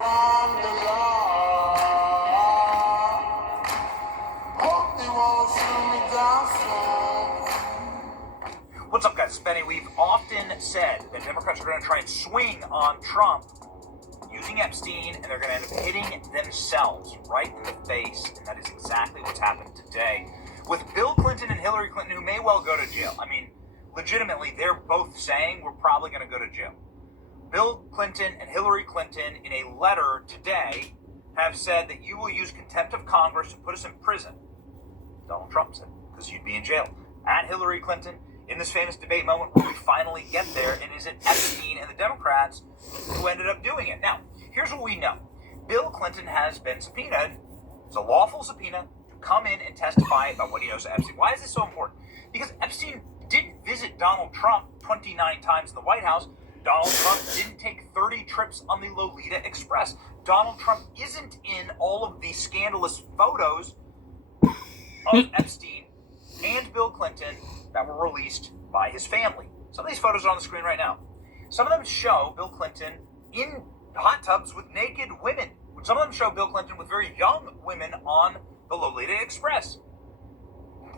On the law. Hope they won't shoot me down soon. What's up, guys? It's Benny. We've often said that Democrats are going to try and swing on Trump using Epstein, and they're going to end up hitting themselves right in the face. And that is exactly what's happened today with Bill Clinton and Hillary Clinton, who may well go to jail. I mean, legitimately, they're both saying we're probably going to go to jail. Bill Clinton and Hillary Clinton, in a letter today, have said that you will use contempt of Congress to put us in prison. Donald Trump said, because you'd be in jail. And Hillary Clinton, in this famous debate moment, will we finally get there? And is it Epstein and the Democrats who ended up doing it? Now, here's what we know. Bill Clinton has been subpoenaed. It's a lawful subpoena to come in and testify about what he knows of Epstein. Why is this so important? Because Epstein didn't visit Donald Trump 29 times in the White House. Donald Trump didn't take 30 trips on the Lolita Express. Donald Trump isn't in all of the scandalous photos of Epstein and Bill Clinton that were released by his family. Some of these photos are on the screen right now. Some of them show Bill Clinton in hot tubs with naked women. Some of them show Bill Clinton with very young women on the Lolita Express.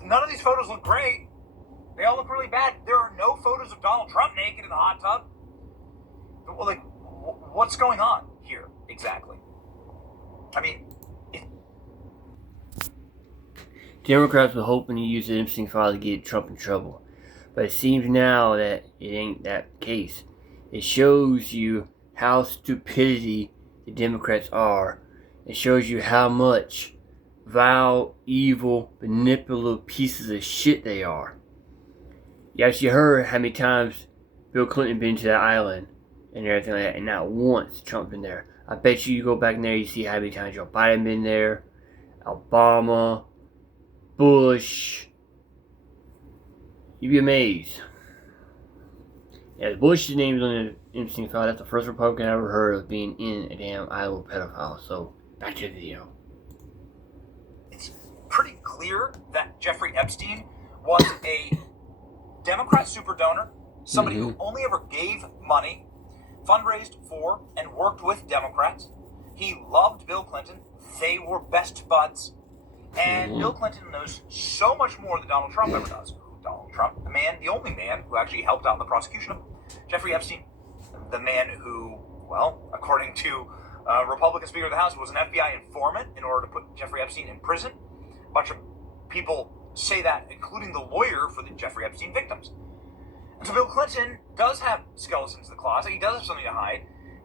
None of these photos look great. They all look really bad. There are no photos of Donald Trump naked in the hot tub. Well, like, what's going on here exactly? I mean, Democrats were hoping to use the Epstein file to get Trump in trouble, but it seems now that it ain't that case. It shows you how stupidity the Democrats are. It shows you how much vile, evil, manipulative pieces of shit they are. You actually heard how many times Bill Clinton been to that island and everything like that, and not once Trump been there. I bet you go back in there, you see how many times Joe Biden been there, Obama, Bush. You'd be amazed. Yeah, Bush's name's on the Epstein file. That's the first Republican I ever heard of being in a damn Iowa pedophile. So, back to the video. It's pretty clear that Jeffrey Epstein was a Democrat super donor, somebody who only ever gave money, fundraised for, and worked with Democrats. He loved Bill Clinton. They were best buds. And Bill Clinton knows so much more than Donald Trump ever does. Donald Trump, the only man who actually helped out in the prosecution of Jeffrey Epstein, the man who, well, according to Republican Speaker of the House, was an FBI informant in order to put Jeffrey Epstein in prison. A bunch of people say that, including the lawyer for the Jeffrey Epstein victims. And so Bill Clinton does have skeletons in the closet. He does have something to hide.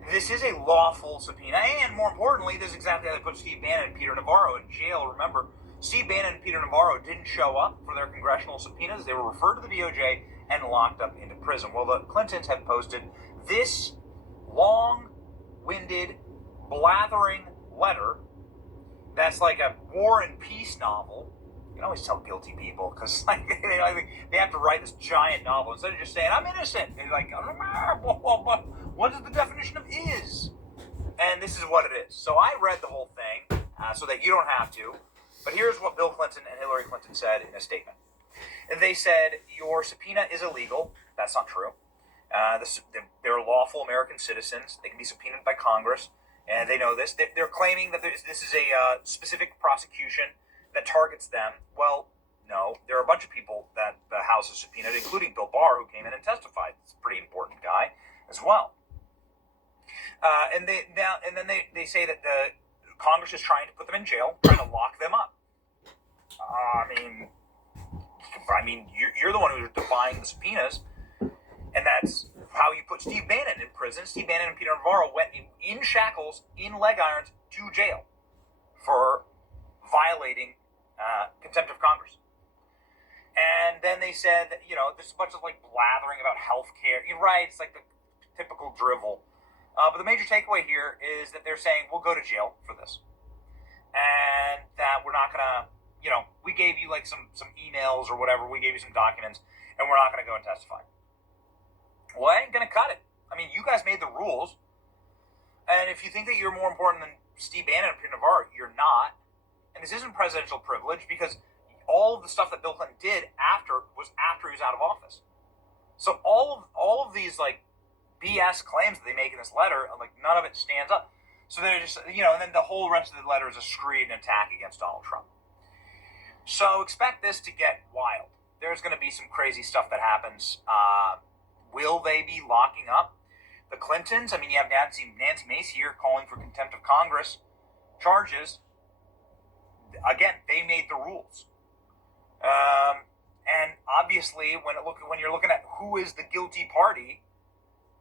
This is a lawful subpoena, and more importantly, this is exactly how they put Steve Bannon and Peter Navarro in jail. Remember, Steve Bannon and Peter Navarro didn't show up for their congressional subpoenas. They were referred to the DOJ and locked up into prison. Well, the Clintons have posted this long-winded, blathering letter that's like a War and Peace novel. You can always tell guilty people because they have to write this giant novel instead of just saying, I'm innocent. They're like, what is the definition of is? And this is what it is. So I read the whole thing so that you don't have to. But here's what Bill Clinton and Hillary Clinton said in a statement. They said, your subpoena is illegal. That's not true. They're lawful American citizens. They can be subpoenaed by Congress. And they know this. They're claiming that this is a specific prosecution that targets them. Well, no. There are a bunch of people that the House has subpoenaed, including Bill Barr, who came in and testified. He's a pretty important guy as well. And then they say that the Congress is trying to put them in jail, trying to lock them up. I mean, you're the one who's defying the subpoenas, and that's how you put Steve Bannon in prison. Steve Bannon and Peter Navarro went in shackles, in leg irons, to jail for violating contempt of Congress. And then they said that, there's a bunch of blathering about health care. You're right, it's like the typical drivel. But the major takeaway here is that they're saying we'll go to jail for this. And that we're not going to, we gave you some emails or whatever. We gave you some documents, and we're not going to go and testify. Well, I ain't going to cut it. I mean, you guys made the rules. And if you think that you're more important than Steve Bannon and Peter Navarro, you're not. And this isn't presidential privilege because all of the stuff that Bill Clinton did was after he was out of office. So all of these BS claims that they make in this letter, none of it stands up. So they're just, and then the whole rest of the letter is a screed and attack against Donald Trump. So expect this to get wild. There's going to be some crazy stuff that happens. Will they be locking up the Clintons? I mean, you have Nancy Mace here calling for contempt of Congress charges. Again, they made the rules. And obviously, when you're looking at who is the guilty party,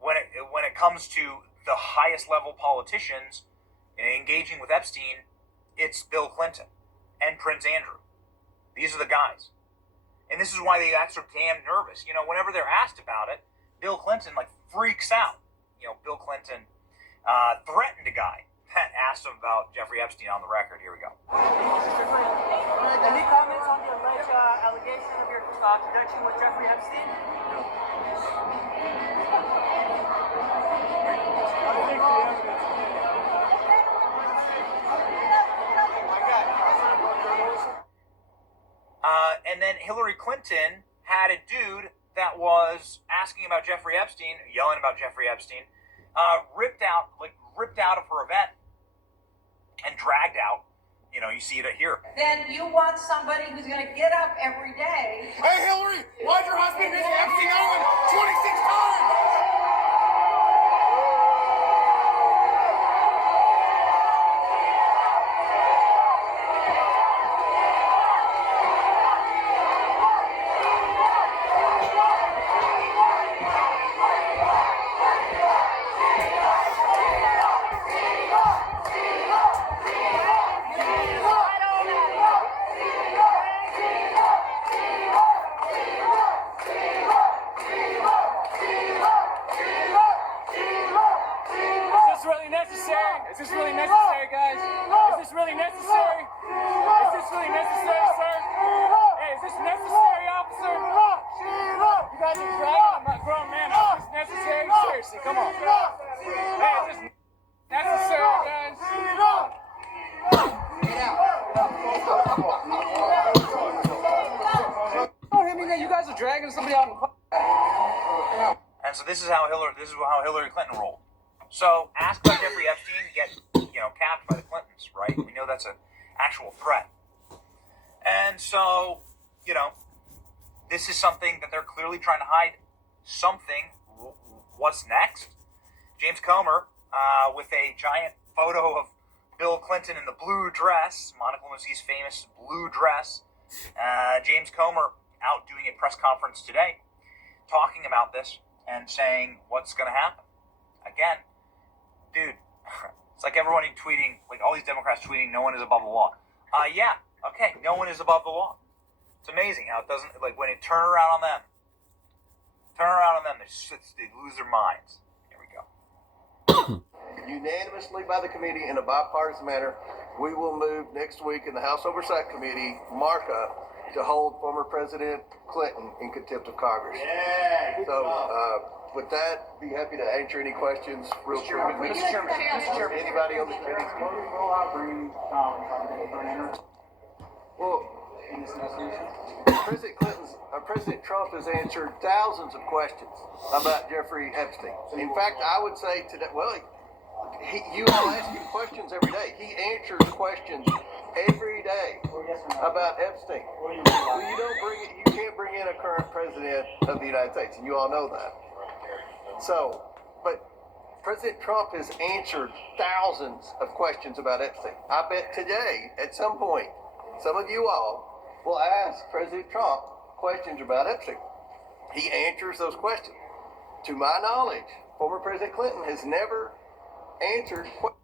when it comes to the highest level politicians engaging with Epstein, it's Bill Clinton and Prince Andrew. These are the guys. And this is why they act so damn nervous. Whenever they're asked about it, Bill Clinton freaks out. Bill Clinton threatened a guy that asked him about Jeffrey Epstein on the record. Here we go. Any comments on the alleged allegation of your connection with Jeffrey Epstein? And then Hillary Clinton had a dude that was asking about Jeffrey Epstein, yelling about Jeffrey Epstein, ripped out of her event and dragged out. You see it here. Then you want somebody who's going to get up every day. Hey, Hillary, why'd your husband visit Epstein Island 26 times? Is this really necessary, guys? Is this really necessary? Is this really necessary, sir? Hey, is this necessary, officer? You guys are dragging a grown man. Is this necessary? Seriously, come on. Hey, is this necessary, guys? Don't hit me, man. You guys are dragging somebody out in the And so this is how Hillary Clinton rolled. So ask about Jeffrey Epstein, get capped by the Clintons, right? We know that's an actual threat. And so, this is something that they're clearly trying to hide. Something. What's next? James Comer, with a giant photo of Bill Clinton in the blue dress, Monica Lewandowski's famous blue dress. James Comer out doing a press conference today, talking about this and saying what's going to happen. Again, dude, it's like everyone tweeting, like all these Democrats tweeting, no one is above the law. Yeah, okay, no one is above the law. It's amazing how it doesn't, when it turn around on them, they lose their minds. Here we go. Unanimously by the committee in a bipartisan manner, we will move next week in the House Oversight Committee markup to hold former President Clinton in contempt of Congress. Yeah, good job. With that, be happy to answer any questions real quick. Mr. Chairman. Anybody on the committee? Well, President Trump has answered thousands of questions about Jeffrey Epstein. In fact, I would say today, you all ask him questions every day. He answers questions every day about Epstein. Well, you can't bring in a current president of the United States, and you all know that. So, but President Trump has answered thousands of questions about Epstein. I bet today, at some point, some of you all will ask President Trump questions about Epstein. He answers those questions. To my knowledge, former President Clinton has never answered questions